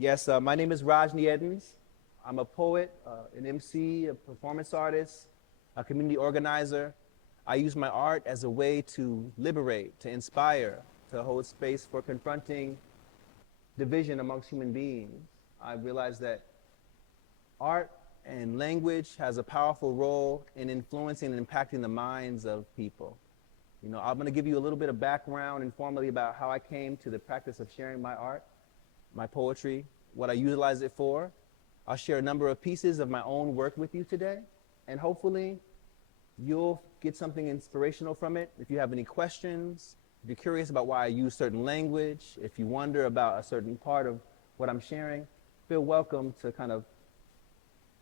Yes, my name is Rajnii Eddins. I'm a poet, an MC, a performance artist, a community organizer. I use my art as a way to liberate, to inspire, to hold space for confronting division amongst human beings. I realize that art and language has a powerful role in influencing and impacting the minds of people. You know, I'm going to give you a little bit of background informally about how I came to the practice of sharing my art, my poetry, what I utilize it for. I'll share a number of pieces of my own work with you today, and hopefully you'll get something inspirational from it. If you have any questions, if you're curious about why I use certain language, if you wonder about a certain part of what I'm sharing, feel welcome to kind of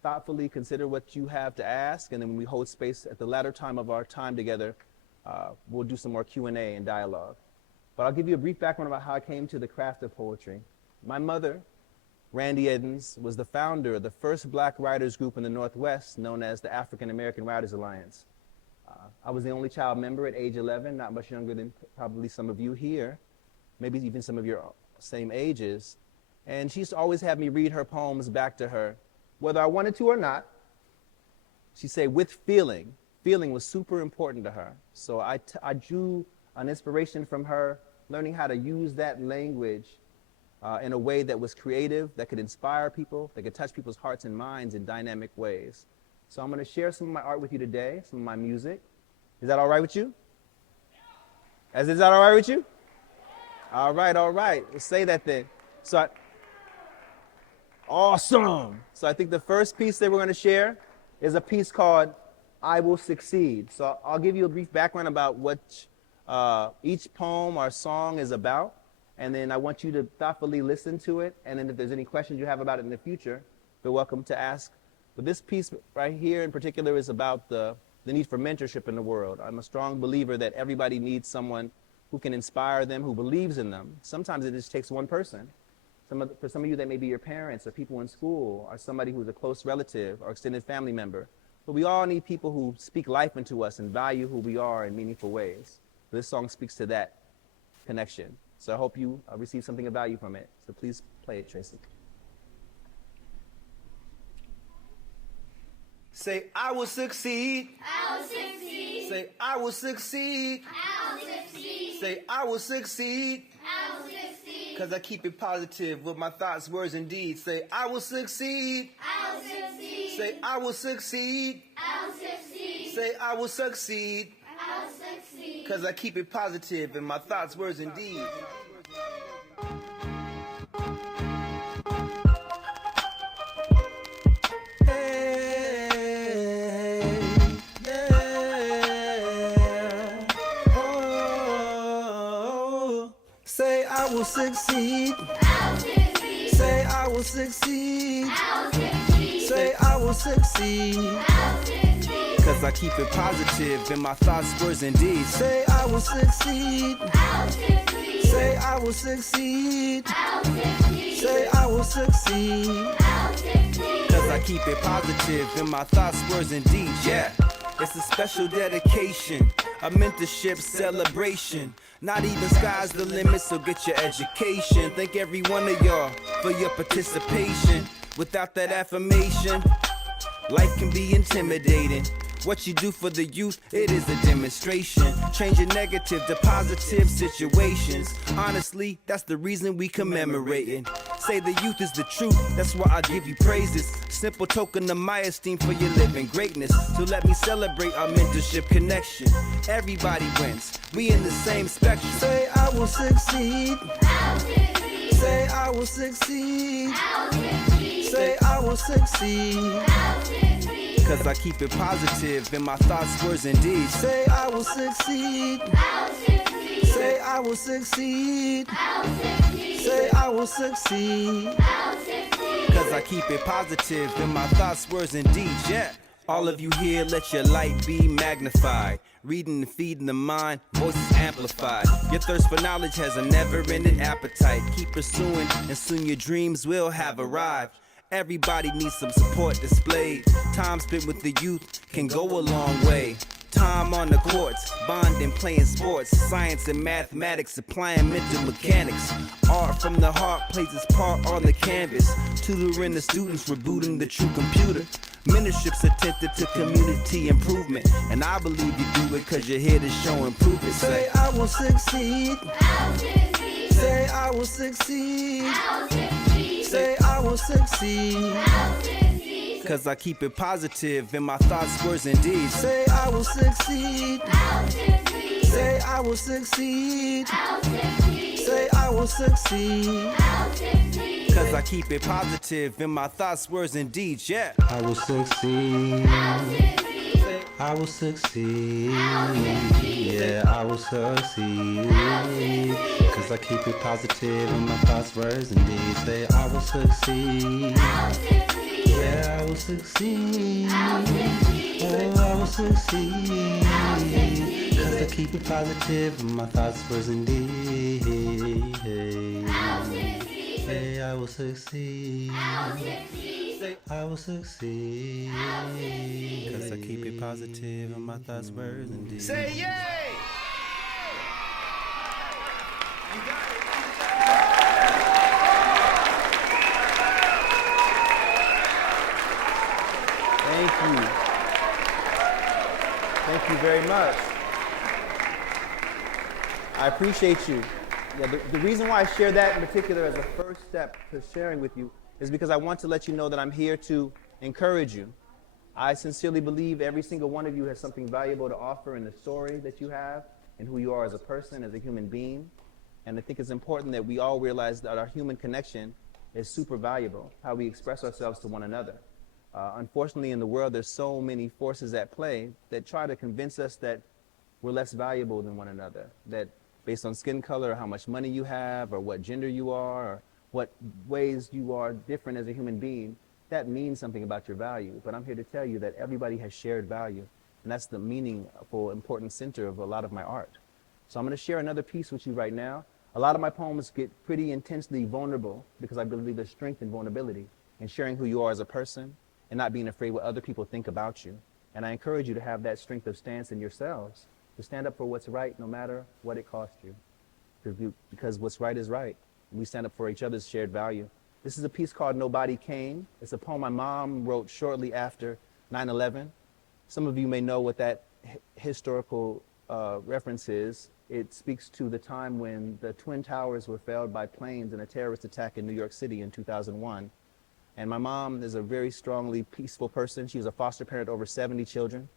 thoughtfully consider what you have to ask, and then when we hold space at the latter time of our time together, we'll do some more Q&A and dialogue. But I'll give you a brief background about how I came to the craft of poetry. My mother, Rajnii Eddins, was the founder of the first black writers group in the Northwest known as the African American Writers Alliance. I was the only child member at age 11, not much younger than probably some of you here, maybe even some of your same ages. And she used to always have me read her poems back to her, whether I wanted to or not. She'd say with feeling. Feeling was super important to her. So I drew an inspiration from her, learning how to use that language in a way that was creative, that could inspire people, that could touch people's hearts and minds in dynamic ways. So I'm going to share some of my art with you today, some of my music. Is that all right with you? Is that all right with you? All right, all right. Let's say that then. Awesome. So I think the first piece that we're going to share is a piece called I Will Succeed. So I'll give you a brief background about what each poem or song is about, and then I want you to thoughtfully listen to it, and then if there's any questions you have about it in the future, you're welcome to ask. But this piece right here in particular is about the need for mentorship in the world. I'm a strong believer that everybody needs someone who can inspire them, who believes in them. Sometimes it just takes one person. For some of you, that may be your parents or people in school or somebody who's a close relative or extended family member. But we all need people who speak life into us and value who we are in meaningful ways. This song speaks to that connection. So I hope you receive something of value from it. So please play it, Tracy. Say, I will succeed. I will succeed. Say, I will succeed. I will succeed. Say, I will succeed. I will succeed. Because I keep it positive with my thoughts, words, and deeds. Say, I will succeed. I will succeed. Say, I will succeed. I will succeed. Say, I will succeed. I will succeed. Because I keep it positive in my thoughts, words, and deeds. Say I will succeed. I will succeed. Say I will succeed. I will succeed. Say I will succeed. I will succeed. Cause I keep it positive in my thoughts, words, and deeds. Say I will succeed. I will succeed. Say I will succeed. I will succeed. Say I will succeed. I will succeed. Cause I keep it positive in my thoughts, words, and deeds. Yeah. It's a special dedication, a mentorship celebration. Not even sky's the limit, so get your education. Thank every one of y'all for your participation. Without that affirmation, life can be intimidating. What you do for the youth, it is a demonstration. Changing negative to positive situations. Honestly, that's the reason we commemorating. Say the youth is the truth, that's why I give you praises. Simple token of my esteem for your living greatness. So let me celebrate our mentorship connection. Everybody wins, we in the same spectrum. Say I will succeed. I will succeed. Say I will succeed. I will succeed. Say I will succeed. I will succeed. Cause I keep it positive in my thoughts, words, and deeds. Say I will succeed. I will succeed. Say I will succeed. I will succeed. Say I will succeed. I will succeed. Cause I keep it positive in my thoughts, words, and deeds, yeah. All of you here, let your light be magnified. Reading and feeding the mind, voices amplified. Your thirst for knowledge has a never-ending appetite. Keep pursuing, and soon your dreams will have arrived. Everybody needs some support displayed. Time spent with the youth can go a long way. time on the courts, bonding, playing sports, science and mathematics, applying mental mechanics. Art from the heart plays its part on the canvas, tutoring the students, rebooting the true computer. Mentorships attentive to community improvement, and I believe you do it cause you're here to show improvement. Say I will succeed. I'll succeed. Say I will succeed. I'll succeed. Say I will succeed. I'll succeed. Cause I keep it positive in my thoughts, words, and deeds. Say I will succeed. I'll succeed. Say I will succeed. I'll succeed. Say I will succeed. I'll succeed. Cause I keep it positive in my thoughts, words, and deeds, yeah. I will succeed. I'll succeed. I will succeed. I'll succeed. Yeah, I will succeed. Cause I keep it positive in my thoughts, words, and deeds. Say I will succeed. I'll succeed. Yeah, I will succeed. I'll succeed. Oh, I will succeed. Cause I keep it positive in my thoughts, words, and deeds. I'll succeed. Hey, I will succeed. I'll succeed. I will succeed. Cause I keep it positive in my thoughts, words, and deeds. Say yay! Thank you. Thank you very much. I appreciate you. Yeah, the reason why I share that in particular as a first step to sharing with you is because I want to let you know that I'm here to encourage you. I sincerely believe every single one of you has something valuable to offer in the story that you have and who you are as a person, as a human being. And I think it's important that we all realize that our human connection is super valuable, how we express ourselves to one another. Unfortunately, in the world, there's so many forces at play that try to convince us that we're less valuable than one another, that based on skin color or how much money you have or what gender you are or what ways you are different as a human being, that means something about your value. But I'm here to tell you that everybody has shared value, and that's the meaningful, important center of a lot of my art. So I'm going to share another piece with you right now. A lot of my poems get pretty intensely vulnerable because I believe there's strength in vulnerability and sharing who you are as a person and not being afraid what other people think about you. And I encourage you to have that strength of stance in yourselves, to stand up for what's right no matter what it costs you. Because what's right is right. We stand up for each other's shared value. This is a piece called Nobody Came. It's a poem my mom wrote shortly after 9/11. Some of you may know what that historical reference is. It speaks to the time when the Twin Towers were felled by planes in a terrorist attack in New York City in 2001. And my mom is a very strongly peaceful person. She was a foster parent to over 70 children.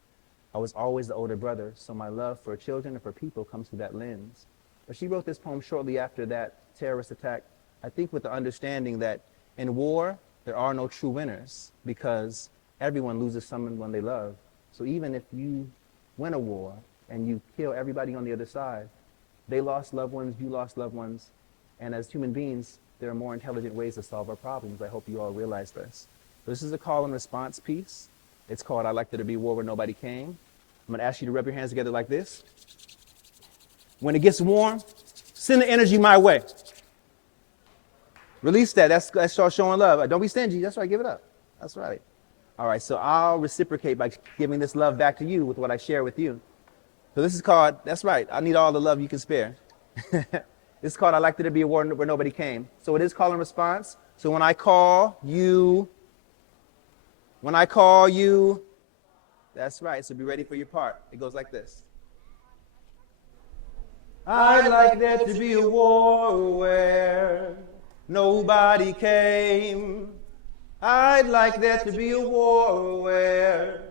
I was always the older brother, so my love for children and for people comes through that lens. But she wrote this poem shortly after that terrorist attack, I think with the understanding that in war, there are no true winners because everyone loses someone they love. So even if you win a war and you kill everybody on the other side, they lost loved ones, you lost loved ones, and as human beings, there are more intelligent ways to solve our problems. I hope you all realize this. So this is a call and response piece. It's called I'd Like There to Be a War Where Nobody Came. I'm going to ask you to rub your hands together like this. When it gets warm, send the energy my way. Release that. That's y'all showing love. Don't be stingy. That's right. Give it up. That's right. All right. So I'll reciprocate by giving this love back to you with what I share with you. So this is called, that's right. I need all the love you can spare. This is called I'd Like There to Be a War Where Nobody Came. So it is call and response. So when I call you, that's right. So be ready for your part. It goes like this. I'd like there to be a war where nobody came. I'd like there to be a war where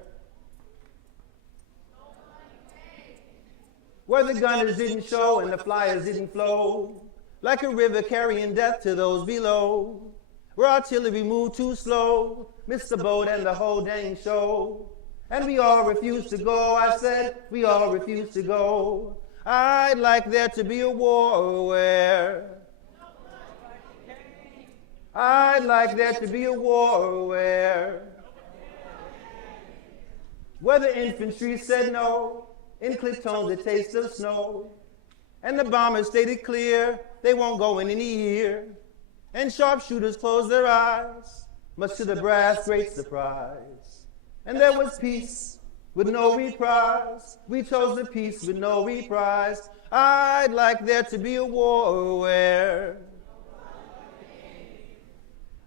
the gunners didn't show and the flyers didn't flow like a river carrying death to those below, where artillery moved too slow, missed the boat and the whole dang show, and we all refused to go. I said we all refused to go. I'd like there to be a war where I'd like there to be a war where the infantry said no, in clipped tones the taste of snow, and the bombers stated clear they won't go in any year, and sharpshooters closed their eyes, much to the brass' great surprise. And there was peace with no reprise. We chose the peace with no reprise. I'd like there to be a war where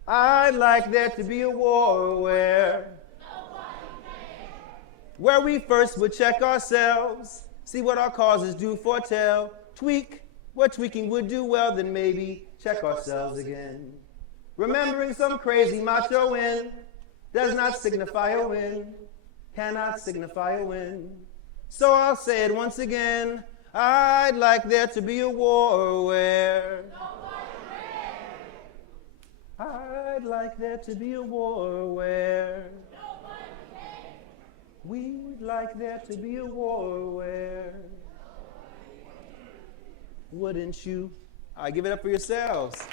I'd like there to be a war where we first would check ourselves, see what our causes do foretell, tweak what tweaking would do well, then maybe check ourselves again. Remembering some crazy macho win does not signify a win, cannot signify a win. So I'll say it once again, I'd like there to be a war where I'd like there to be a war where we'd like there to be a war where wouldn't you? All right, give it up for yourselves.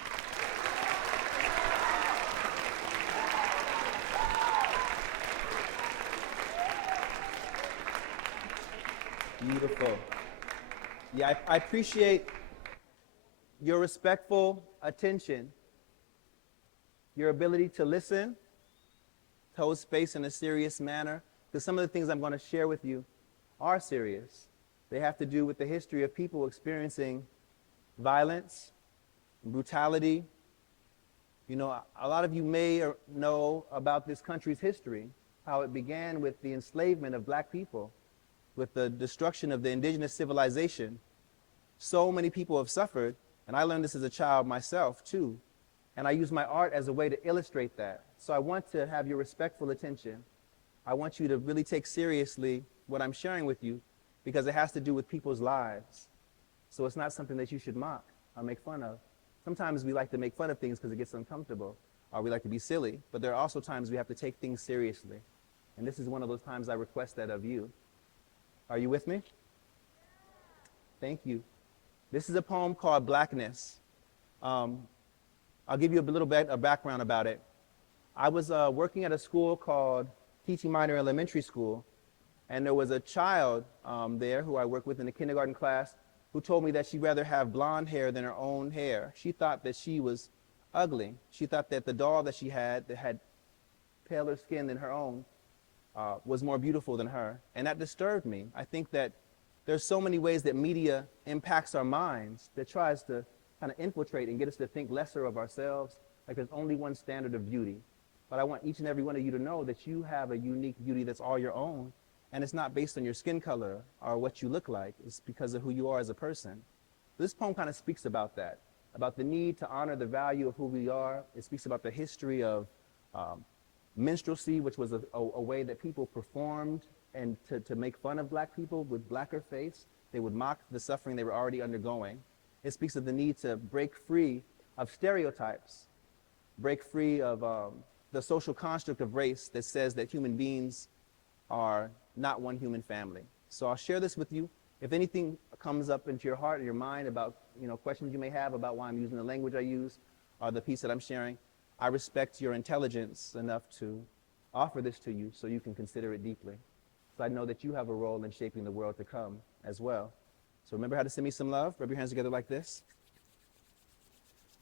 Beautiful. Yeah, I appreciate your respectful attention, your ability to listen, to hold space in a serious manner, because some of the things I'm going to share with you are serious. They have to do with the history of people experiencing violence, brutality. You know, a lot of you may know about this country's history, how it began with the enslavement of black people, with the destruction of the indigenous civilization. So many people have suffered, and I learned this as a child myself too. And I use my art as a way to illustrate that. So I want to have your respectful attention. I want you to really take seriously what I'm sharing with you, because it has to do with people's lives. So it's not something that you should mock or make fun of. Sometimes we like to make fun of things because it gets uncomfortable, or we like to be silly, but there are also times we have to take things seriously. And this is one of those times I request that of you. Are you with me? Thank you. This is a poem called Blackness. I'll give you a little bit of background about it. I was working at a school called Teaching Minor Elementary School, and there was a child there who I work with in the kindergarten class who told me that she'd rather have blonde hair than her own hair. She thought that she was ugly. She thought that the doll that she had that had paler skin than her own was more beautiful than her, and that disturbed me. I think that there's so many ways that media impacts our minds that tries to kind of infiltrate and get us to think lesser of ourselves, like there's only one standard of beauty. But I want each and every one of you to know that you have a unique beauty that's all your own, and it's not based on your skin color or what you look like. It's because of who you are as a person. This poem kind of speaks about that, about the need to honor the value of who we are. It speaks about the history of minstrelsy, which was a way that people performed and to make fun of black people with blacker face. They would mock the suffering they were already undergoing. It speaks of the need to break free of stereotypes, break free of the social construct of race that says that human beings are not one human family. So I'll share this with you. If anything comes up into your heart or your mind about questions you may have about why I'm using the language I use or the piece that I'm sharing, I respect your intelligence enough to offer this to you so you can consider it deeply. So I know that you have a role in shaping the world to come as well. So remember how to send me some love. Rub your hands together like this.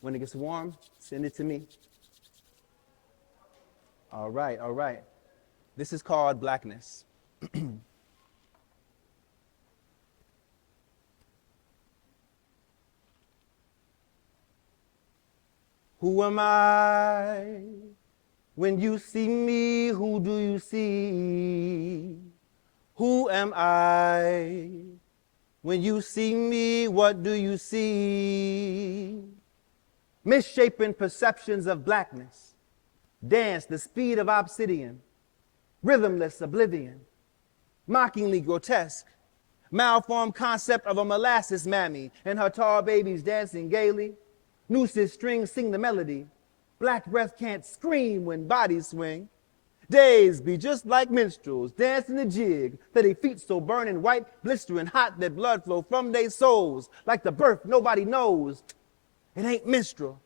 When it gets warm, send it to me. All right, all right. This is called Blackness. Who am I? When you see me, who do you see? Who am I? When you see me, what do you see? Misshapen perceptions of blackness. Dance the speed of obsidian. Rhythmless oblivion. Mockingly grotesque. Malformed concept of a molasses mammy and her tall babies dancing gaily. Nooses strings sing the melody. Black breath can't scream when bodies swing. Days be just like minstrels dancing the jig, that their feet so burning white, blistering hot that blood flow from their souls like the birth nobody knows. It ain't minstrel,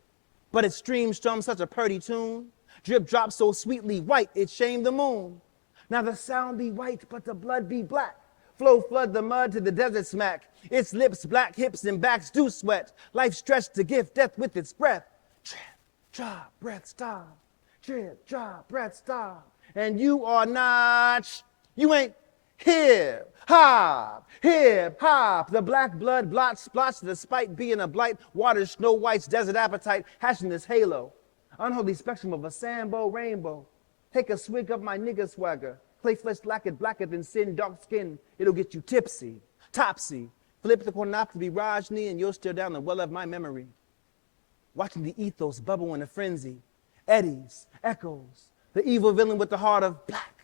but it streams from such a purty tune. Drip drops so sweetly white it shamed the moon. Now the sound be white, but the blood be black. Flow flood the mud to the desert smack. Its lips, black hips and backs do sweat. Life stretched to give death with its breath. Drip, drop, breath, stop. Drip, drop, breath, stop. And you are not, you ain't Hip hop. The black blood blots, splots, despite being a blight, waters Snow White's desert appetite, hatching this halo. Unholy spectrum of a sambo rainbow. Take a swig of my nigga swagger. Clay flesh blacker than sin, dark skin. It'll get you tipsy, topsy. Flip the cornop to be Rajnii and you'll stare down the well of my memory. Watching the ethos bubble in a frenzy. Eddies, echoes, the evil villain with the heart of black.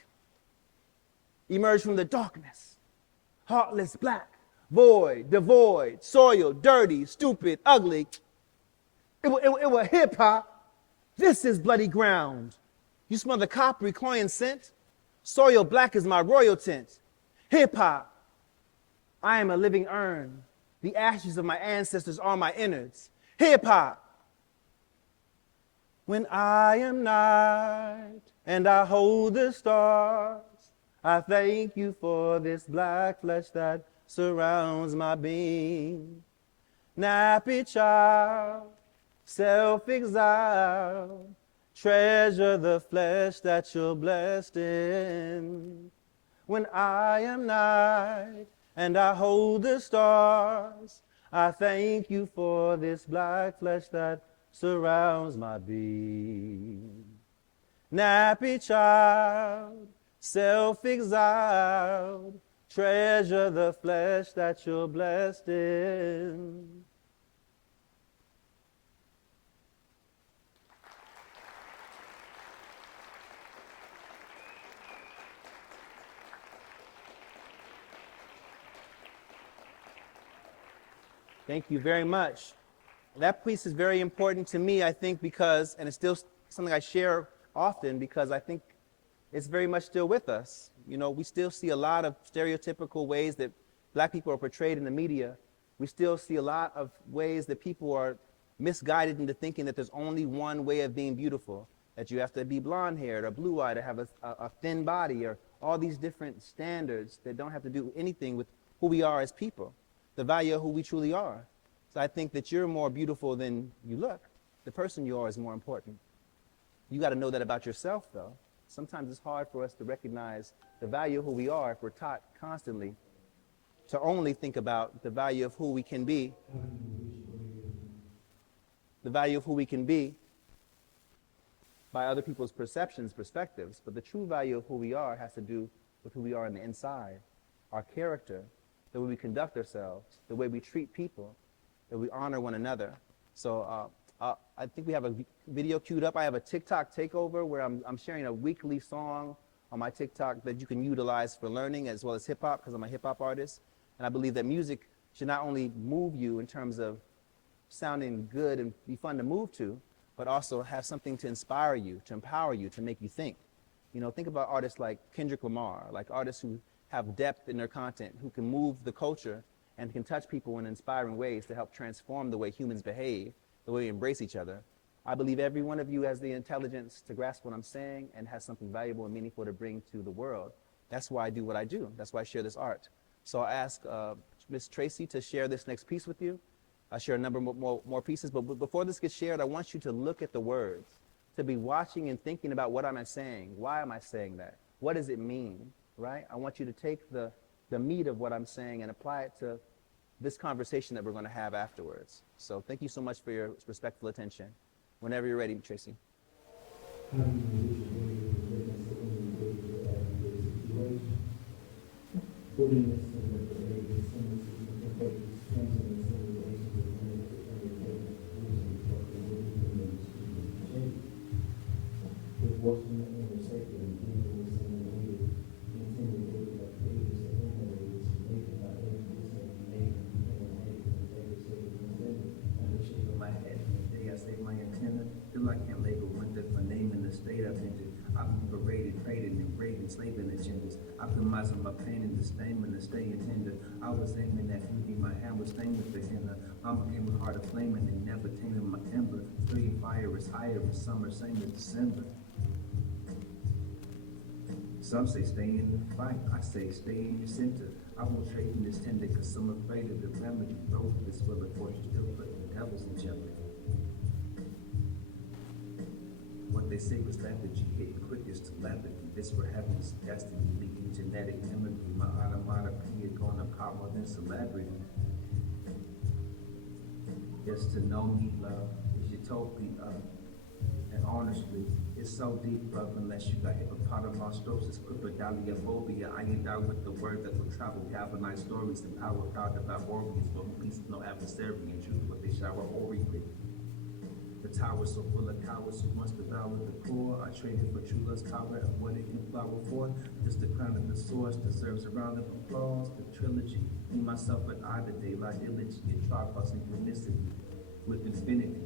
Emerge from the darkness. Heartless black, void, devoid, soiled, dirty, stupid, ugly. It was hip hop. This is bloody ground. You smell the coppery cloying scent? Soil black is my royal tent. Hip hop. I am a living urn. The ashes of my ancestors are my innards. Hip hop. When I am night and I hold the stars, I thank you for this black flesh that surrounds my being. Nappy child, self-exiled, treasure the flesh that you're blessed in. When I am night and I hold the stars, I thank you for this black flesh that surrounds my being. Nappy child, self-exiled, treasure the flesh that you're blessed in. Thank you very much. That piece is very important to me, I think, because, and it's still something I share often because I think it's very much still with us. You know, we still see a lot of stereotypical ways that black people are portrayed in the media. We still see a lot of ways that people are misguided into thinking that there's only one way of being beautiful, that you have to be blonde-haired or blue-eyed or have a thin body, or all these different standards that don't have to do anything with who we are as people, the value of who we truly are. So I think that you're more beautiful than you look. The person you are is more important. You got to know that about yourself, though. Sometimes it's hard for us to recognize the value of who we are if we're taught constantly to only think about the value of who we can be. The value of who we can be by other people's perceptions, perspectives. But the true value of who we are has to do with who we are on the inside, our character, the way we conduct ourselves, the way we treat people, that we honor one another. So I think we have a video queued up. I have a TikTok takeover where I'm sharing a weekly song on my TikTok that you can utilize for learning as well as hip hop, because I'm a hip hop artist. And I believe that music should not only move you in terms of sounding good and be fun to move to, but also have something to inspire you, to empower you, to make you think. You know, think about artists like Kendrick Lamar, like artists who have depth in their content, who can move the culture and can touch people in inspiring ways to help transform the way humans behave, the way we embrace each other. I believe every one of you has the intelligence to grasp what I'm saying and has something valuable and meaningful to bring to the world. That's why I do what I do. That's why I share this art. So I ask Ms. Tracy to share this next piece with you. I share a number more pieces, but before this gets shared, I want you to look at the words, to be watching and thinking about what am I saying? Why am I saying that? What does it mean, right? I want you to take the meat of what I'm saying and apply it to this conversation that we're going to have afterwards. So thank you so much for your respectful attention. Whenever you're ready, Tracy. My head, the day I say my antenna, still I can't label one that's my name in the state I've entered. I've been paraded, traded, and braved enslaving agendas. Optimizing my pain and disdain and staying tender. I was aiming at beauty, my hand was stained with the henna. Mama came with heart of flame and they never tainted my timber. Three fire is higher in summer, same as December. Some say stay in the fight, I say stay in your center. I won't trade in this tender cause I'm afraid of the remedy. Both of this will of course still putting the devils in jeopardy. What they say was lethargy, hitting quickest to lethargy. This for heaven's destiny, leaking genetic imagery. My onomatopoeia gonna pop more than celebrity. Yes, to know me, love, is utopia. And honestly, it's so deep, love, unless you got hippopotamostrosis, cryptodaliophobia. I ain't out with the word that will travel, galvanize stories, and power proud about organs, but who peace no adversary, and truth what they shower Ori with. The tower so full of cowards who must devour the poor. I traded for true lust power and what it can flower for. Just the crown of the source deserves a round of applause. The trilogy, me, myself, and I, the daylight diligence, tripod synchronicity with infinity.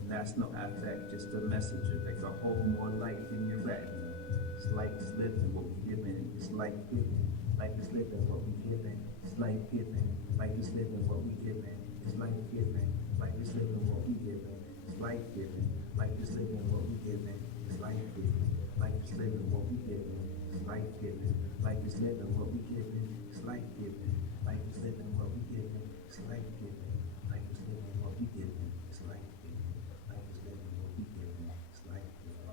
And that's no affect, just a messenger that can hold more life in your retina. It's life is living what we giving. It's life giving. Life is living what we giving. It's life giving. Life is living what we giving. It's life giving. Life is living what we giving. It's life giving. Life is living what we giving. It's life giving. Life is living what we giving. It's life giving. Life is living what we giving. It's life giving. Life is living what we giving. It's life giving. Life is living what we giving. It's life giving. Life is living what we giving. It's life giving.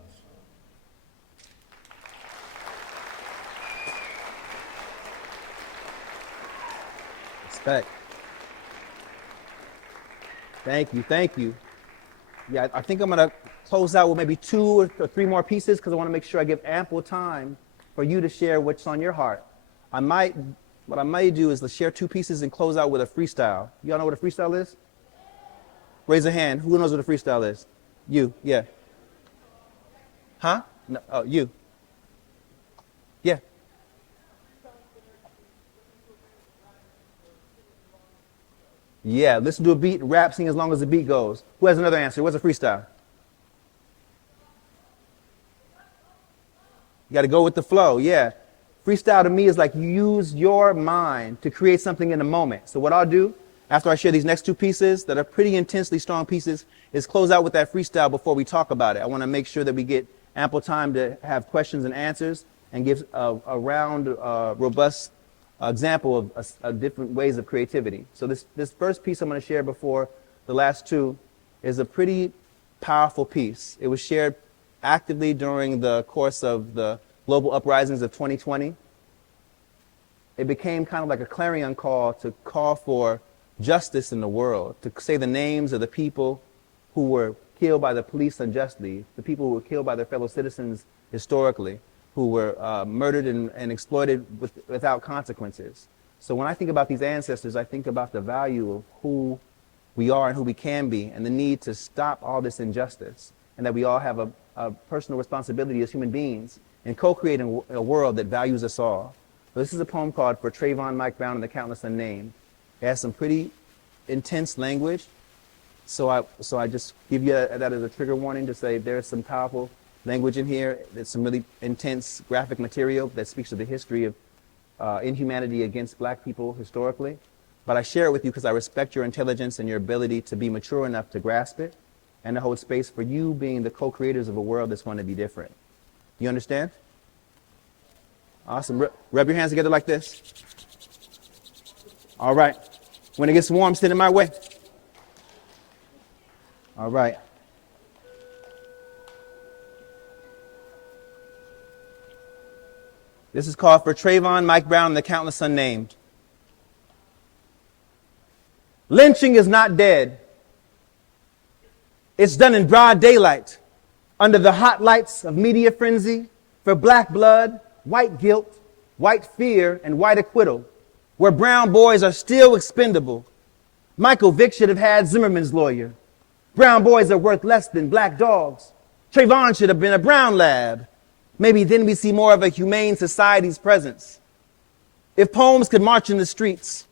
Respect. Thank you, thank you. Yeah, I think I'm gonna close out with maybe 2 or 3 more pieces because I want to make sure I give ample time for you to share what's on your heart. What I might do is to share 2 pieces and close out with a freestyle. Y'all know what a freestyle is? Raise a hand. Who knows what a freestyle is? You, yeah. Huh? No, oh, you. Yeah. Yeah, listen to a beat, rap, sing as long as the beat goes. Who has another answer? What's a freestyle? You got to go with the flow, yeah. Freestyle to me is like you use your mind to create something in the moment. So what I'll do after I share these next 2 pieces that are pretty intensely strong pieces is close out with that freestyle before we talk about it. I want to make sure that we get ample time to have questions and answers and give a round, robust example of different ways of creativity. So this first piece I'm going to share before the last 2 is a pretty powerful piece. It was shared actively during the course of the global uprisings of 2020. It became kind of like a clarion call to call for justice in the world, to say the names of the people who were killed by the police unjustly, the people who were killed by their fellow citizens historically, who were murdered and exploited without consequences. So when I think about these ancestors, I think about the value of who we are and who we can be, and the need to stop all this injustice, and that we all have a personal responsibility as human beings in co-creating a world that values us all. So this is a poem called For Trayvon Mike Brown and the Countless Unnamed. It has some pretty intense language, so I just give you that as a trigger warning to say there's some powerful language in here. There's some really intense graphic material that speaks to the history of inhumanity against black people historically. But I share it with you because I respect your intelligence and your ability to be mature enough to grasp it and to hold space for you being the co-creators of a world that's going to be different. You understand? Awesome. Rub your hands together like this. All right. When it gets warm, stand in my way. All right. This is called For Trayvon Mike Brown and the Countless Unnamed. Lynching is not dead. It's done in broad daylight, under the hot lights of media frenzy, for black blood, white guilt, white fear, and white acquittal, where brown boys are still expendable. Michael Vick should have had Zimmerman's lawyer. Brown boys are worth less than black dogs. Trayvon should have been a brown lab. Maybe then we see more of a humane society's presence. If poems could march in the streets,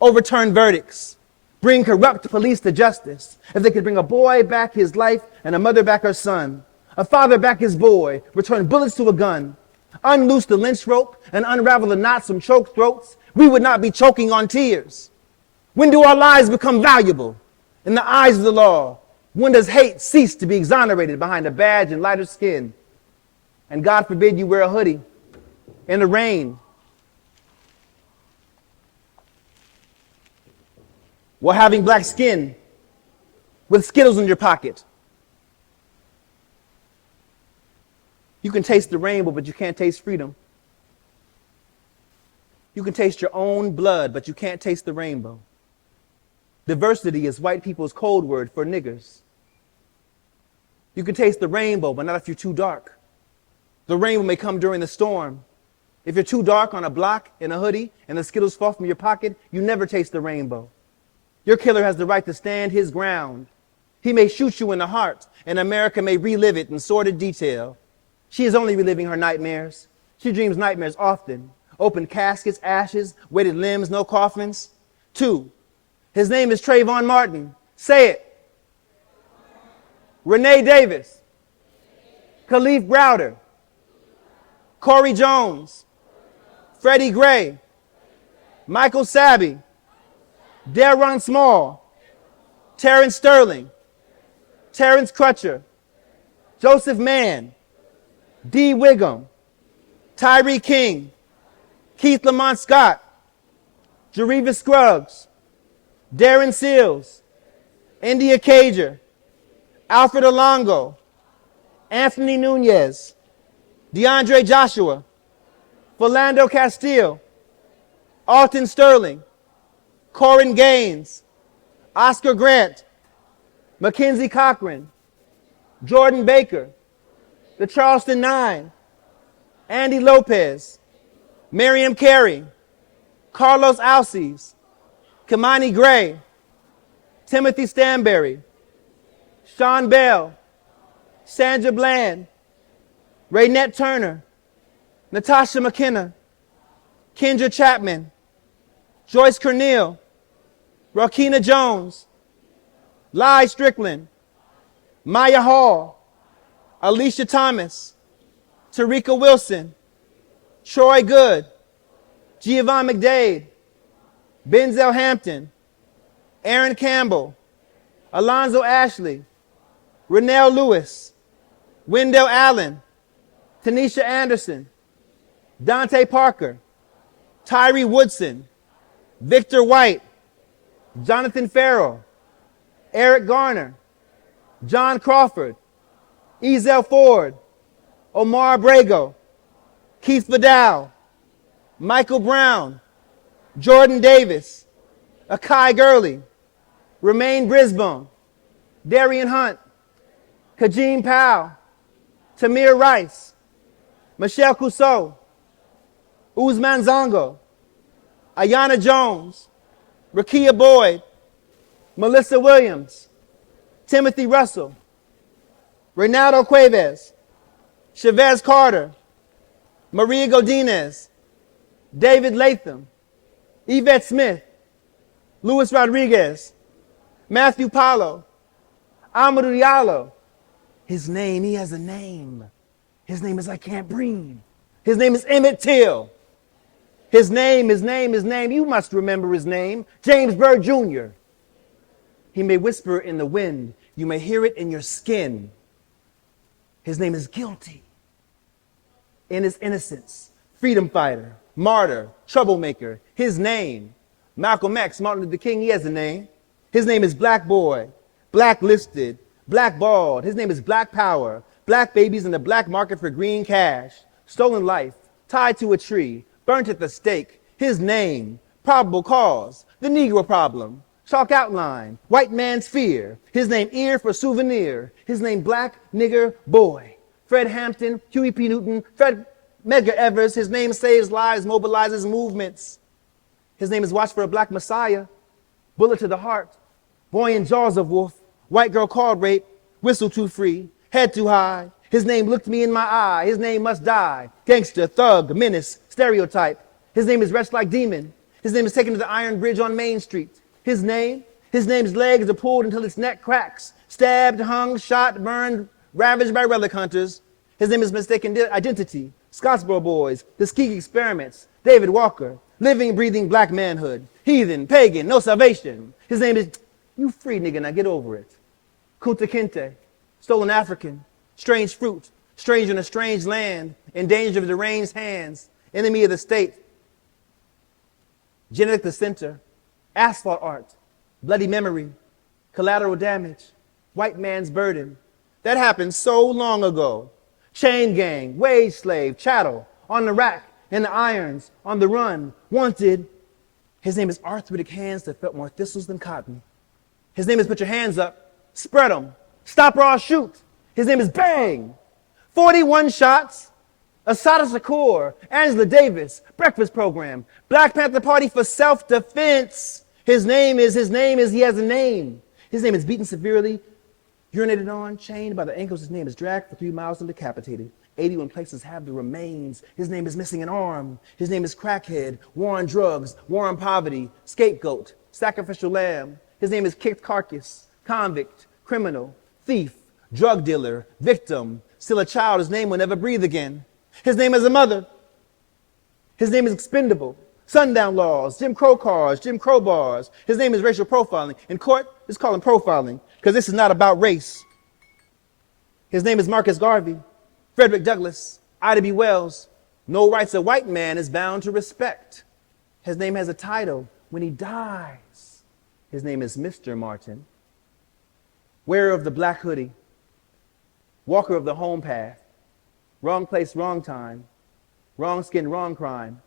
overturn verdicts, bring corrupt police to justice, if they could bring a boy back his life and a mother back her son, a father back his boy, return bullets to a gun, unloose the lynch rope and unravel the knots from choked throats, we would not be choking on tears. When do our lives become valuable in the eyes of the law? When does hate cease to be exonerated behind a badge and lighter skin? And God forbid you wear a hoodie in the rain. While having black skin with Skittles in your pocket. You can taste the rainbow, but you can't taste freedom. You can taste your own blood, but you can't taste the rainbow. Diversity is white people's code word for niggers. You can taste the rainbow, but not if you're too dark. The rainbow may come during the storm. If you're too dark on a block in a hoodie and the Skittles fall from your pocket, you never taste the rainbow. Your killer has the right to stand his ground. He may shoot you in the heart, and America may relive it in sordid detail. She is only reliving her nightmares. She dreams nightmares often. Open caskets, ashes, weighted limbs, no coffins. 2, his name is Trayvon Martin. Say it. Renee Davis. Khalif Browder. Corey Jones. Freddie Gray. Michael Sabbie. Darron Small. Terrence Sterling. Terrence Crutcher. Joseph Mann. Dee Wiggum. Tyree King. Keith Lamont Scott. Jereva Scruggs. Darren Seals. India Cager. Alfred Alongo. Anthony Nunez. DeAndre Joshua. Philando Castile. Alton Sterling. Corin Gaines. Oscar Grant. Mackenzie Cochran. Jordan Baker. The Charleston Nine. Andy Lopez. Miriam Carey. Carlos Alces. Kamani Gray. Timothy Stanberry. Sean Bell. Sandra Bland. Raynette Turner. Natasha McKenna. Kendra Chapman. Joyce Cornell. Rakina Jones. Lai Strickland. Maya Hall. Alicia Thomas. Tarika Wilson. Troy Good. Giovanni McDade. Benzel Hampton. Aaron Campbell. Alonzo Ashley. Renell Lewis. Wendell Allen. Tanisha Anderson. Dante Parker. Tyree Woodson. Victor White. Jonathan Farrell. Eric Garner. John Crawford. Ezel Ford. Omar Brago. Keith Vidal. Michael Brown. Jordan Davis. Akai Gurley. Romaine Brisbane. Darian Hunt. Kajim Powell. Tamir Rice. Michelle Cousseau. Uzman Zongo. Ayanna Jones. Rakia Boyd. Melissa Williams. Timothy Russell. Reynaldo Cuevas. Chavez Carter. Maria Godinez. David Latham. Yvette Smith. Luis Rodriguez. Matthew Paulo. Amadou Diallo. His name, he has a name. His name is I Can't Breathe. His name is Emmett Till. His name. You must remember his name. James Byrd Jr. He may whisper in the wind. You may hear it in your skin. His name is Guilty. In his innocence, freedom fighter, martyr, troublemaker. His name, Malcolm X, Martin Luther King, he has a name. His name is Black Boy, Blacklisted, Blackballed. His name is Black Power, black babies in the black market for green cash, stolen life, tied to a tree, burnt at the stake. His name, probable cause, the Negro problem, chalk outline, white man's fear. His name, ear for souvenir. His name, Black Nigger Boy. Fred Hampton, Huey P. Newton, Fred Medgar Evers. His name saves lives, mobilizes movements. His name is Watch for a Black Messiah. Bullet to the heart. Boy in jaws of wolf. White girl called rape. Whistle too free. Head too high. His name looked me in my eye. His name must die. Gangster, thug, menace, stereotype. His name is Wretched Like Demon. His name is taken to the Iron Bridge on Main Street. His name's legs are pulled until its neck cracks. Stabbed, hung, shot, burned, ravaged by relic hunters. His name is Mistaken Identity. Scottsboro Boys, The Skeek Experiments, David Walker, Living, Breathing Black Manhood, Heathen, Pagan, No Salvation. His name is, you free nigga, now get over it. Kunta Kinte, Stolen African, Strange Fruit, Stranger in a Strange Land, In Danger of Deranged Hands, Enemy of the State, Genetic Dissenter, Asphalt Art, Bloody Memory, Collateral Damage, White Man's Burden. That happened so long ago. Chain gang, wage slave, chattel, on the rack, in the irons, on the run, wanted. His name is arthritic hands that felt more thistles than cotton. His name is put your hands up, spread them, stop or I'll shoot. His name is Bang. 41 shots, Assata Shakur, Angela Davis, Breakfast Program, Black Panther Party for self-defense. His name is, he has a name. His name is beaten severely, urinated on, chained by the ankles. His name is dragged for 3 miles and decapitated. 81 places have the remains. His name is missing an arm. His name is crackhead, war on drugs, war on poverty, scapegoat, sacrificial lamb. His name is kicked carcass, convict, criminal, thief, drug dealer, victim, still a child. His name will never breathe again. His name is a mother. His name is expendable. Sundown laws, Jim Crow cars, Jim Crow bars. His name is racial profiling. In court, let's call him profiling, because this is not about race. His name is Marcus Garvey, Frederick Douglass, Ida B. Wells. No rights a white man is bound to respect. His name has a title when he dies. His name is Mr. Martin, wearer of the black hoodie, walker of the home path, wrong place, wrong time, wrong skin, wrong crime.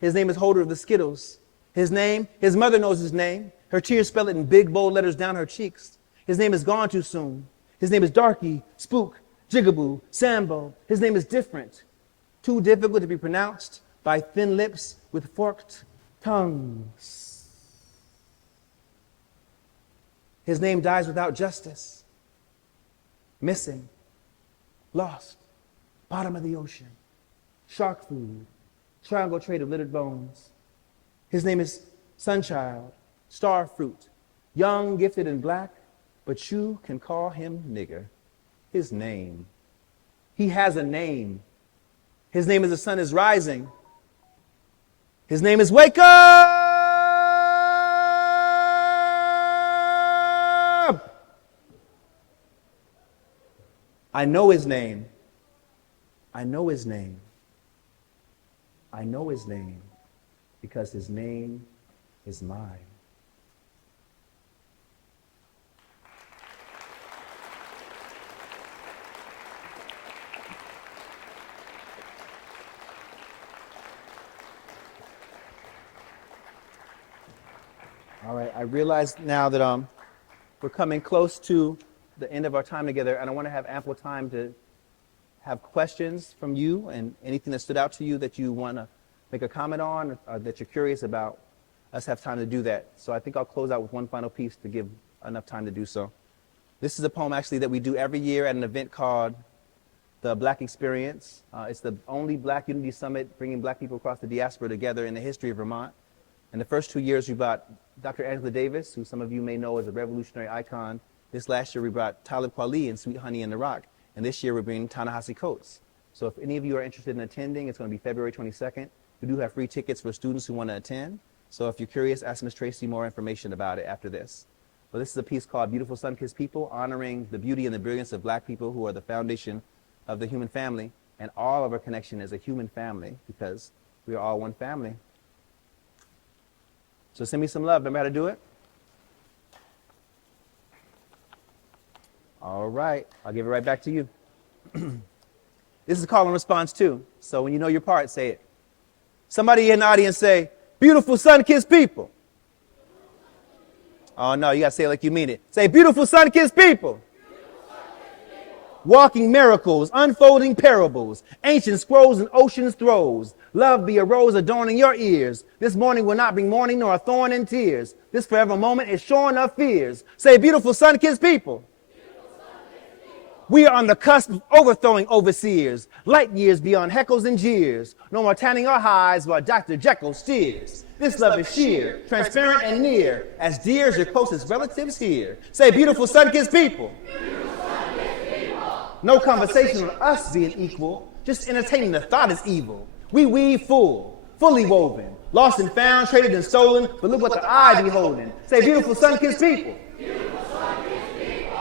His name is holder of the Skittles. His name, his mother knows his name. Her tears spell it in big, bold letters down her cheeks. His name is gone too soon. His name is Darky, Spook, Jigaboo, Sambo. His name is different, too difficult to be pronounced by thin lips with forked tongues. His name dies without justice. Missing, lost, bottom of the ocean, shark food, triangle trade of littered bones. His name is Sunchild, Star Fruit, young, gifted, and black, but you can call him nigger. His name. He has a name. His name is The Sun is Rising. His name is Wake Up! I know his name. I know his name. I know his name because his name is mine. All right, I realize now that we're coming close to the end of our time together, and I want to have ample time to have questions from you and anything that stood out to you that you want to make a comment on or that you're curious about. Us have time to do that. So I think I'll close out with one final piece to give enough time to do so. This is a poem actually that we do every year at an event called the Black Experience. It's the only Black Unity Summit bringing Black people across the diaspora together in the history of Vermont. In the first 2 years, we brought Dr. Angela Davis, who some of you may know as a revolutionary icon. This last year, we brought Talib Kweli and Sweet Honey in the Rock. And this year, we're bringing Ta-Nehisi Coates. So if any of you are interested in attending, it's going to be February 22nd. We do have free tickets for students who want to attend. So if you're curious, ask Ms. Tracy more information about it after this. But this is a piece called Beautiful Sun-Kissed People, honoring the beauty and the brilliance of Black people who are the foundation of the human family. And all of our connection is a human family because we are all one family. So send me some love. Remember how to do it? All right. I'll give it right back to you. This is call and response too. So when you know your part, say it. Somebody in the audience say, beautiful sun-kissed people. Oh no, you got to say it like you mean it. Say, beautiful sun-kissed people. Walking miracles, unfolding parables, ancient scrolls and ocean's throes. Love be a rose adorning your ears. This morning will not bring mourning nor a thorn in tears. This forever moment is shorn of fears. Say, beautiful sun-kissed people. We are on the cusp of overthrowing overseers, light years beyond heckles and jeers. No more tanning our hides while Dr. Jekyll steers. This love is sheer, transparent and near, as dear as your closest relatives here. Say, beautiful sun-kissed people. No conversation on us being equal, just entertaining the thought is evil. We weave full, fully woven, lost and found, traded and stolen, but look what the eye be holding. Say, beautiful sun-kissed people.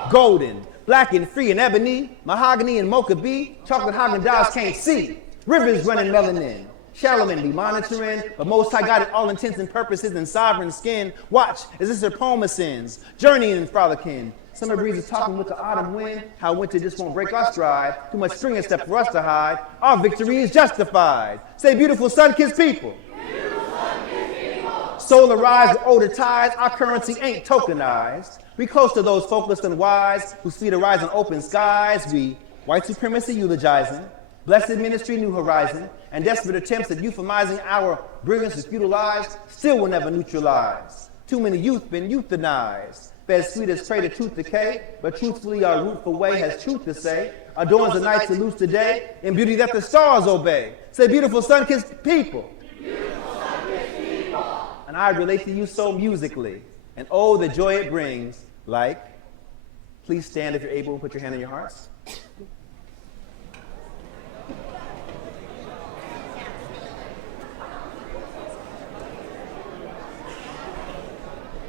Golden, black and free and ebony, mahogany and mocha bee, chocolate Haagen-Dazs can't see. Rivers running melanin, shallow and be monitoring, but most high guided all intents and purposes in sovereign skin. Watch as this her poem ascends, journeying and frolicking. Summer breeze is talking with the autumn wind, how winter just won't break our stride. Too much string and step for us to hide. Our victory is justified. Say, beautiful sun-kissed people. Solar rise with older tides, our currency ain't tokenized. We close to those focused and wise, whose feet arise in open skies. We white supremacy eulogizing, blessed ministry new horizon, and desperate attempts at euphemizing our brilliance is utilized, still will never neutralize. Too many youth been euthanized, fed sweet as prey to tooth decay, but truthfully our rootful way has truth to say, adorns the night to lose today, in beauty that the stars obey. Say, beautiful sun-kissed people. And I relate to you so musically, and oh, the joy it brings, like, please stand if you're able, put your hand on your hearts.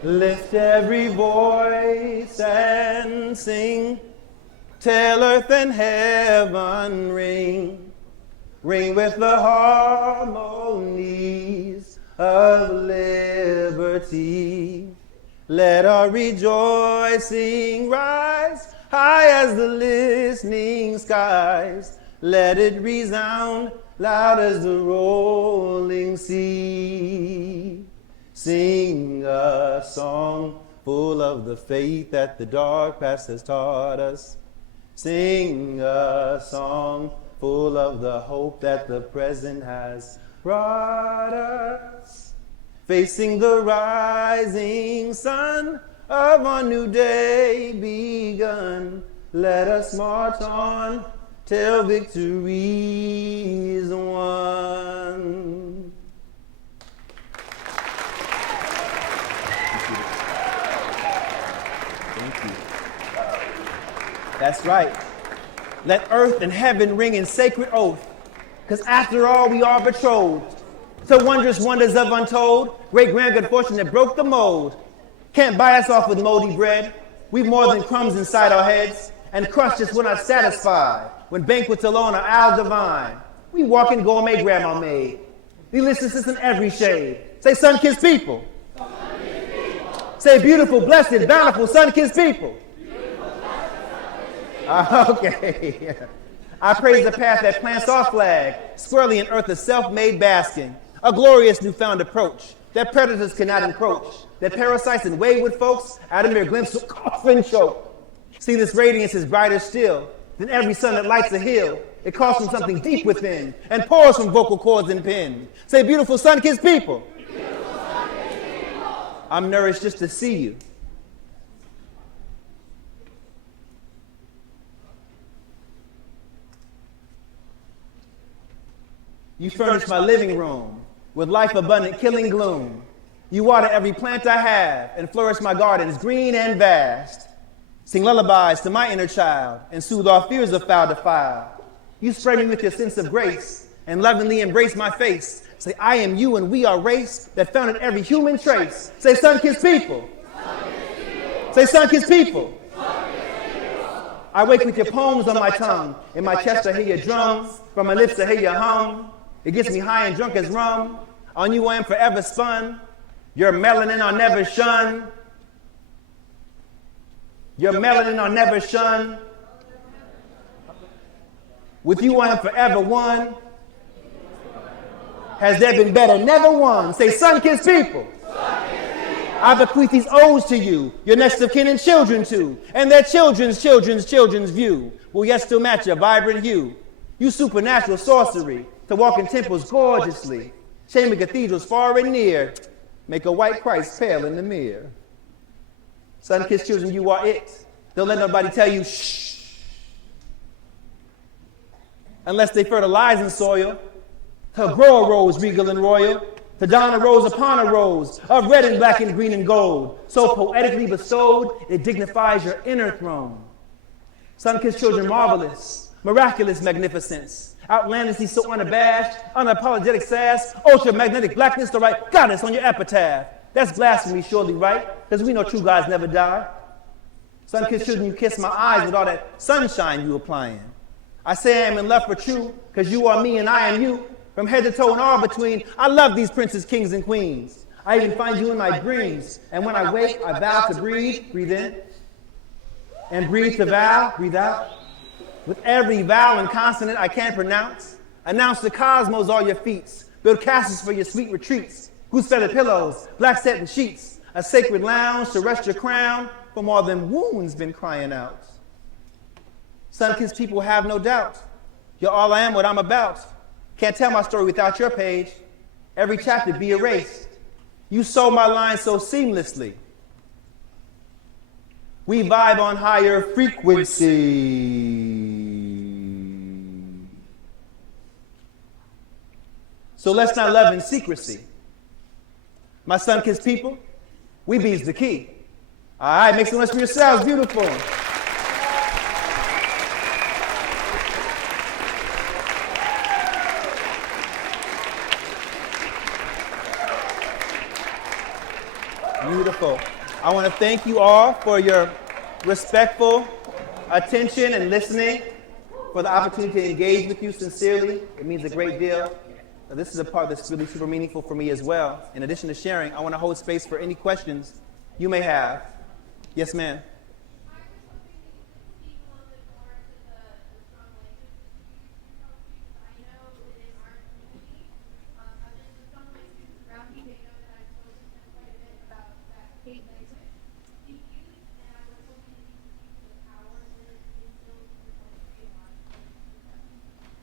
Lift every voice and sing, tell earth and heaven ring, ring with the harmonies of liberty. Let our rejoicing rise high as the listening skies. Let it resound loud as the rolling sea. Sing a song full of the faith that the dark past has taught us. Sing a song full of the hope that the present has brought us. Facing the rising sun of our new day begun, let us march on till victory is won. Thank you. That's right. Let earth and heaven ring in sacred oath, because after all we are betrothed to wondrous wonders of untold, great grand good fortune that broke the mold. Can't buy us off with moldy bread. We've more than crumbs inside our heads, and crushed us when not satisfied, when banquets alone are al divine. We walk in gourmet grandma made. Deliciousness in every shade. Say, sun-kissed people. Say, beautiful, blessed, bountiful, sun-kissed people. Okay. I praise the path that plants our flag, squarely in earth of self-made basking. A glorious newfound approach that predators cannot encroach, that parasites and wayward folks out of mere glimpse will cough and choke. See, this radiance is brighter still than every sun that lights a hill. It calls from something deep within and pours from vocal cords and pen. Say, beautiful sun-kissed people. I'm nourished just to see you. You furnish my living room with life abundant, killing gloom. You water every plant I have and flourish my gardens green and vast. Sing lullabies to my inner child and soothe our fears of foul defile. You spray me with your sense of grace and lovingly embrace my face. Say, I am you and we are race that founded every human trace. Say, sun-kissed people. Say, sun-kissed people. I wake with your poems on my tongue. In my chest I hear your drums. From my lips I hear your hum. It gets me high and drunk as rum. On you I am forever spun. Your melanin I'll never shun. Your melanin I'll never shun. With you I am forever one. Has there been better? Never one. Say, sun-kissed people. I bequeath these odes to you, your next of kin and children too, and their children's children's children's view will yet still match your vibrant hue. You supernatural sorcery to walk in temples gorgeously, chamber cathedrals far and near, make a white Christ pale in the mirror. Sun-kissed children, you are it. Don't let nobody tell you shh, unless they fertilize in soil. To grow a rose regal and royal, to don a rose upon a rose of red and black and green and gold, so poetically bestowed it dignifies your inner throne. Sun-kissed children, marvelous, miraculous magnificence, outlandishly so unabashed, unapologetic sass, ultra-magnetic blackness, the right goddess on your epitaph. That's blasphemy, surely, right? Because we know true gods never die. Sun-kissed children, you kiss my eyes with all that sunshine you applying. I say I am in love for true, because you are me and I am you. From head to toe and all between, I love these princes, kings, and queens. I even find you in my dreams. And when I wake, I vow to breathe in. And breathe to vow, breathe out. With every vowel and consonant I can't pronounce, announce the cosmos all your feats. Build castles for your sweet retreats. Goose feather pillows, black satin sheets. A sacred lounge to rest your crown from all them wounds been crying out. Sun-kissed people have no doubt. You're all I am, what I'm about. Can't tell my story without your page. Every chapter be erased. You sew my lines so seamlessly. We vibe on higher frequency. So let's not love in secrecy. My sun-kissed people, we be's the key. All right, make some noise for yourselves. Beautiful. Beautiful. I want to thank you all for your respectful attention and listening, for the opportunity to engage with you sincerely. It means a great deal. This is a part that's really super meaningful for me as well. In addition to sharing, I want to hold space for any questions you may have. Yes, ma'am.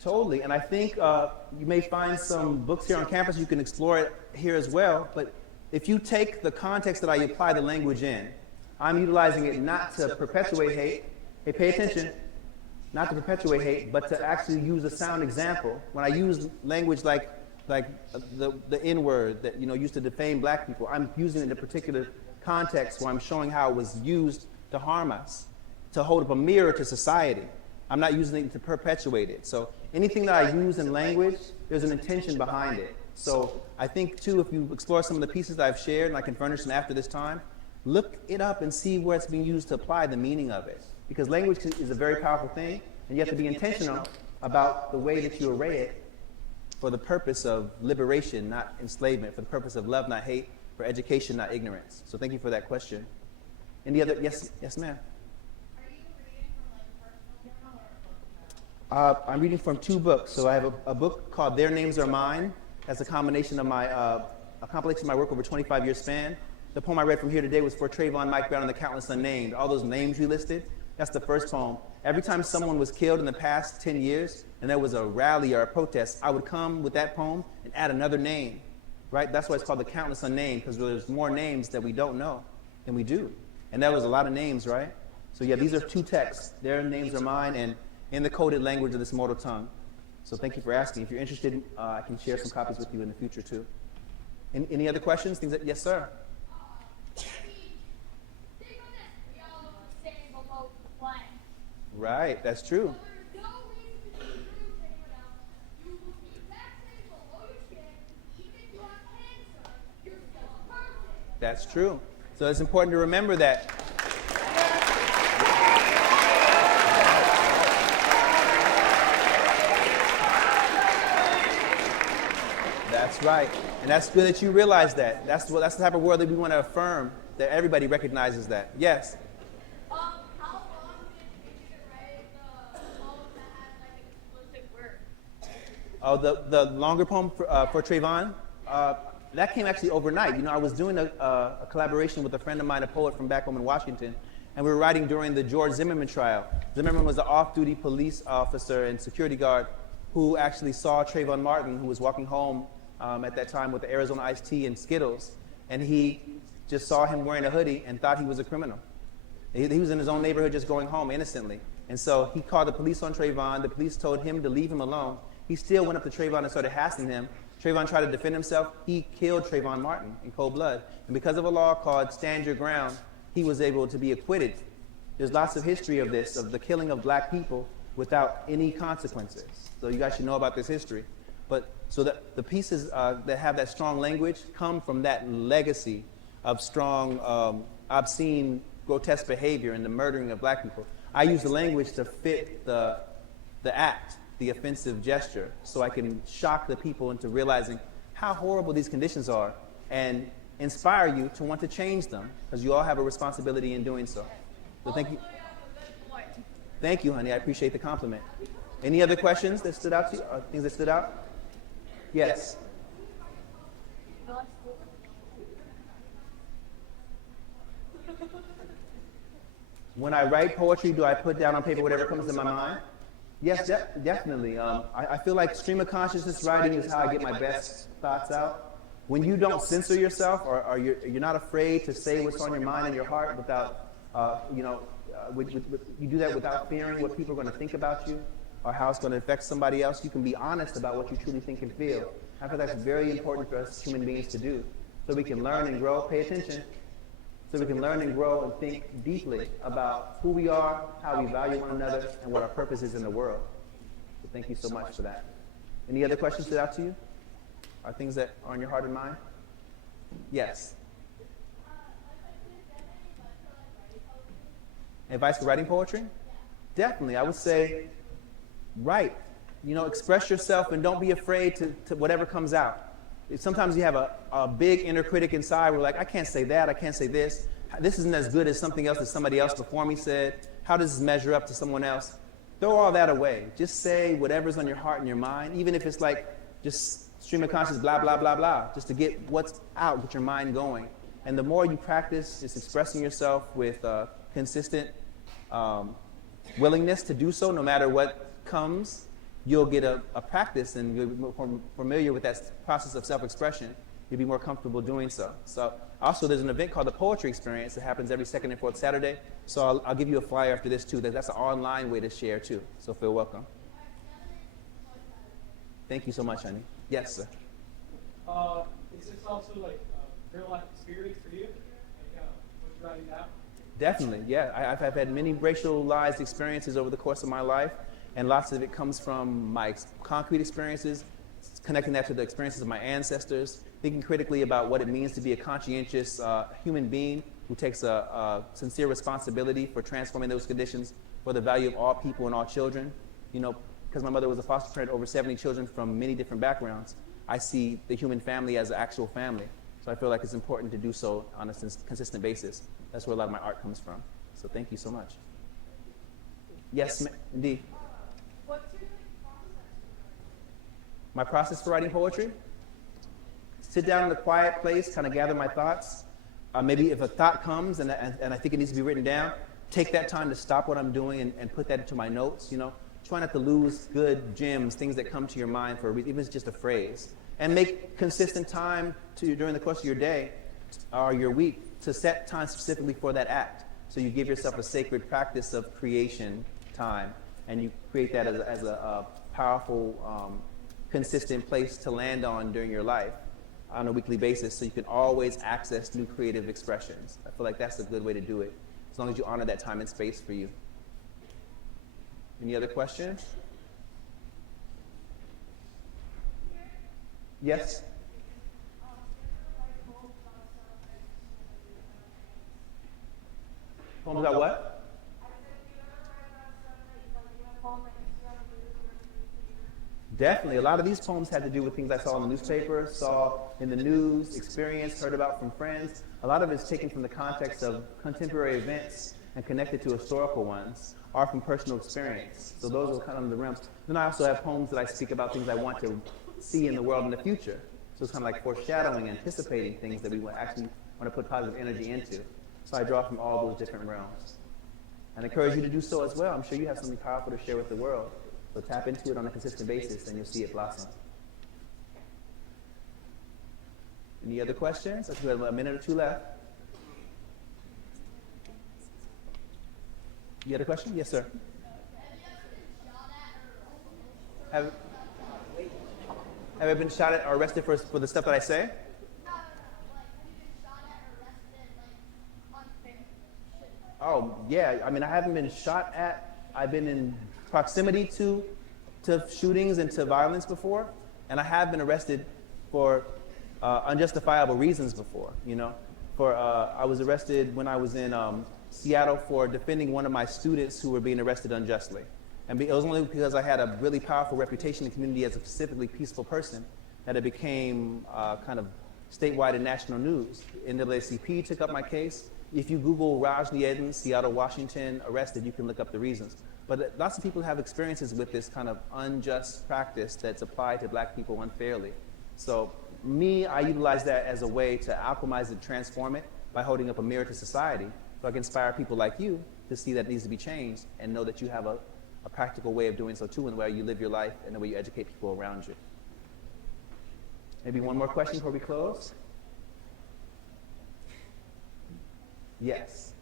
Totally, and I think you may find some books here on campus. You can explore it here as well. But if you take the context that I apply the language in, I'm utilizing it not to perpetuate hate. Hey, pay attention. Not to perpetuate hate, but to actually use a sound example. When I use language like the N-word that used to defame black people, I'm using it in a particular context where I'm showing how it was used to harm us, to hold up a mirror to society. I'm not using it to perpetuate it. So anything that I use in language, there's an intention behind it. So I think, too, if you explore some of the pieces I've shared, and I can furnish them after this time, look it up and see where it's being used to apply the meaning of it. Because language is a very powerful thing, and you have to be intentional about the way that you array it for the purpose of liberation, not enslavement, for the purpose of love, not hate, for education, not ignorance. So thank you for that question. Any other? Yes, ma'am. I'm reading from two books. So I have a book called Their Names Are Mine. That's a combination of a compilation of my work over a 25-year span. The poem I read from here today was For Trayvon, Mike Brown, and the Countless Unnamed. All those names we listed, that's the first poem. Every time someone was killed in the past 10 years and there was a rally or a protest, I would come with that poem and add another name, right? That's why it's called the Countless Unnamed, because there's more names that we don't know than we do. And that was a lot of names, right? So yeah, these are two texts. Their Names Are Mine, and in the coded language of this mortal tongue. So thank you for asking. If you're interested, I can share some copies with you in the future too. Any other questions? Things that, yes, sir. Right, that's true. That's true. So it's important to remember that. That's right. And that's good that you realize that. That's the type of world that we want to affirm, that everybody recognizes that. Yes? How long did you write the poem that had like explicit words? Oh, the longer poem for Trayvon? That came actually overnight. I was doing a collaboration with a friend of mine, a poet from back home in Washington, and we were writing during the George Zimmerman trial. Zimmerman was an off-duty police officer and security guard who actually saw Trayvon Martin, who was walking home at that time with the Arizona iced tea and Skittles, and he just saw him wearing a hoodie and thought he was a criminal. He was in his own neighborhood just going home innocently. And so he called the police on Trayvon. The police told him to leave him alone. He still went up to Trayvon and started hassling him. Trayvon tried to defend himself. He killed Trayvon Martin in cold blood. And because of a law called Stand Your Ground, he was able to be acquitted. There's lots of history of this, of the killing of black people without any consequences. So you guys should know about this history. But so that the pieces that have that strong language come from that legacy of strong, obscene, grotesque behavior and the murdering of black people. I use the language to fit the act, the offensive gesture, so I can shock the people into realizing how horrible these conditions are and inspire you to want to change them, because you all have a responsibility in doing so. So thank you. Thank you, honey. I appreciate the compliment. Any other questions that stood out to you? Or things that stood out? Yes. When I write poetry, do I put down on paper whatever comes to my mind? Yes, definitely. I feel like stream of consciousness writing is how I get my best thoughts out. When you don't censor yourself, or you're not afraid to say what's on your mind and your heart without, you do that without fearing what people are going to think about you or how it's going to affect somebody else. You can be honest about what you truly think and feel. I feel that's very important for us human beings to do, so we can learn and grow. Pay attention. So we can learn and grow and think deeply about who we are, how we value one another, and what our purpose is in the world. So thank you so much for that. Any other questions stood out to you? Are things that are on your heart and mind? Yes. Advice for writing poetry? Definitely. I would say write. Express yourself and don't be afraid to whatever comes out. Sometimes you have a big inner critic inside where like, I can't say that, I can't say this. This isn't as good as something else that somebody else before me said. How does this measure up to someone else? Throw all that away. Just say whatever's on your heart and your mind, even if it's like just stream of consciousness, blah, blah, blah, blah, just to get what's out, get your mind going. And the more you practice just expressing yourself with consistent willingness to do so, no matter what comes, you'll get a practice and you'll be more familiar with that process of self-expression. You'll be more comfortable doing so. So also there's an event called the Poetry Experience that happens every second and fourth Saturday. So I'll give you a flyer after this too. That's an online way to share too. So feel welcome. Thank you so much, honey. Yes, sir. Is this also like a real life experience for you? Like what you're writing down? Definitely, yeah. I've had many racialized experiences over the course of my life. And lots of it comes from my concrete experiences, connecting that to the experiences of my ancestors, thinking critically about what it means to be a conscientious human being who takes a sincere responsibility for transforming those conditions for the value of all people and all children. Because my mother was a foster parent over 70 children from many different backgrounds, I see the human family as an actual family. So I feel like it's important to do so on a consistent basis. That's where a lot of my art comes from. So thank you so much. Yes, indeed. What's your process? My process for writing poetry? Sit down in a quiet place, kind of gather my thoughts. Maybe if a thought comes and I think it needs to be written down, take that time to stop what I'm doing and put that into my notes. Try not to lose good gems, things that come to your mind for a reason, even if it's just a phrase. And make consistent time during the course of your day or your week to set time specifically for that act. So you give yourself a sacred practice of creation time. And you create that as a powerful, consistent place to land on during your life on a weekly basis, so you can always access new creative expressions. I feel like that's a good way to do it, as long as you honor that time and space for you. Any other questions? Yes? Poems about what? Definitely. A lot of these poems had to do with things I saw in the newspaper, saw in the news, experienced, heard about from friends. A lot of it's taken from the context of contemporary events and connected to historical ones, or from personal experience. So those are kind of the realms. Then I also have poems that I speak about things I want to see in the world in the future. So it's kind of like foreshadowing, anticipating things that we actually want to put positive energy into. So I draw from all those different realms. And I encourage you to do so as well. I'm sure you have something powerful to share with the world. So tap into it on a consistent basis and you'll see it blossom. Any other questions? I think we have a minute or two left. You had a question? Yes, sir. Have I been shot at or arrested for the stuff that I say? Oh, yeah. I mean, I haven't been shot at. I've been in proximity to shootings and to violence before, and I have been arrested for unjustifiable reasons before. I was arrested when I was in Seattle for defending one of my students who were being arrested unjustly. And it was only because I had a really powerful reputation in the community as a specifically peaceful person that it became kind of statewide and national news. NAACP took up my case. If you Google Rajnii Eddins, Seattle, Washington, arrested, you can look up the reasons. But lots of people have experiences with this kind of unjust practice that's applied to black people unfairly. So I utilize that as a way to alchemize and transform it by holding up a mirror to society, so I can inspire people like you to see that it needs to be changed and know that you have a practical way of doing so too, in the way you live your life and the way you educate people around you. Maybe one more question before we close? Yes.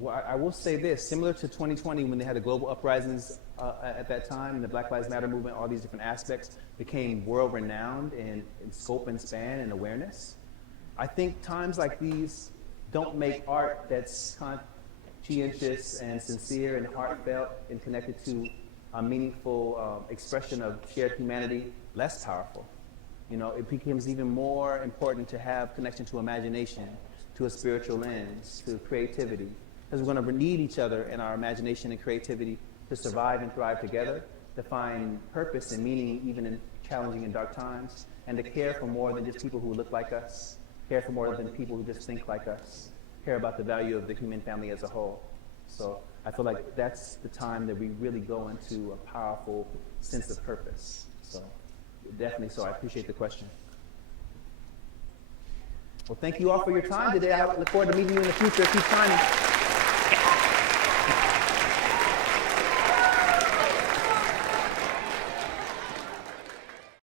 Well, I will say this, similar to 2020 when they had the global uprisings at that time, and the Black Lives Matter movement, all these different aspects became world-renowned in scope and span and awareness. I think times like these don't make art that's conscientious and sincere and heartfelt and connected to a meaningful expression of shared humanity less powerful. You know, it becomes even more important to have connection to imagination, to a spiritual lens, to creativity. Because we're going to need each other in our imagination and creativity to survive and thrive together, to find purpose and meaning even in challenging and dark times, and to care for more than just people who look like us, care for more than people who just think like us, care about the value of the human family as a whole. So I feel like that's the time that we really go into a powerful sense of purpose. So definitely so. I appreciate the question. Well, thank you all for your time today. I look forward to meeting you in the future. Keep shining.